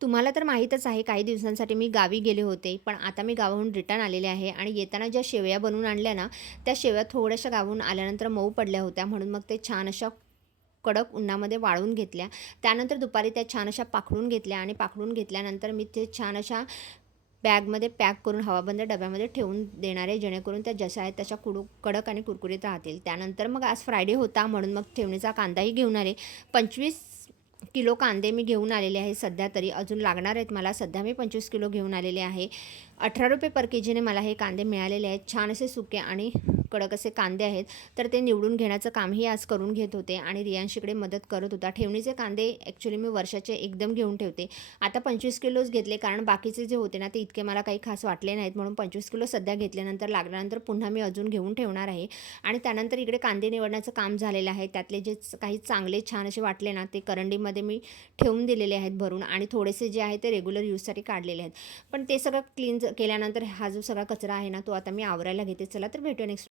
तुम्हाला तर माहीतच आहे काही दिवसांसाठी मी गावी गेले होते. पण आता मी गावाहून रिटर्न आलेले आहे आणि येताना ज्या शेवया बनवून आणल्या ना, त्या शेवया थोड्याशा गावाहून आल्यानंतर मऊ पडल्या होत्या. म्हणून मग ते छान अशा कडक उन्हामध्ये वाळवून घेतल्या. त्यानंतर दुपारी त्या छान अशा पाखडून घेतल्या आणि पाखडून घेतल्यानंतर मी ते छान अशा बॅगमध्ये पॅक करून हवाबंद डब्यामध्ये ठेवून देणार आहे, जेणेकरून त्या जशा आहेत तशा कडक आणि कुरकुरीत राहतील. त्यानंतर मग आज फ्रायडे होता म्हणून मग ठेवणीचा कांदाही घेऊन आले. 25 किलो कांदे मी घेऊन आलेले आहे सध्या तरी. अजून लागणार आहेत मला. सध्या मी 25 किलो घेऊन आलेले आहे. ₹18 पर केजीने मला हे कांदे मिळालेले आहेत. छान असे सुके आणि कडक असे कांदे आहेत. तर ते निवडून घेण्याचं कामही आज करून घेत होते आणि रियांशीकडे मदत करत होता. ठेवणीचे कांदे ॲक्च्युली मी वर्षाचे एकदम घेऊन ठेवते. आता 25 किलोच घेतले, कारण बाकीचे जे होते ना ते इतके मला काही खास वाटले नाहीत, म्हणून 25 किलो सध्या घेतल्यानंतर लागल्यानंतर पुन्हा मी अजून घेऊन ठेवणार आहे. आणि त्यानंतर इकडे कांदे निवडण्याचं काम झालेलं आहे. त्यातले जे काही चांगले छान असे वाटले ना ते करंडीमध्ये मी ठेवून दिलेले आहेत भरून, आणि थोडेसे जे आहे ते रेग्युलर यूजसाठी काढलेले आहेत. पण ते सगळं क्लीन केल्यानंतर हा जो सगळा कचरा आहे ना तो आता मी आवरायला घेते. चला तर भेटूया नेक्स्ट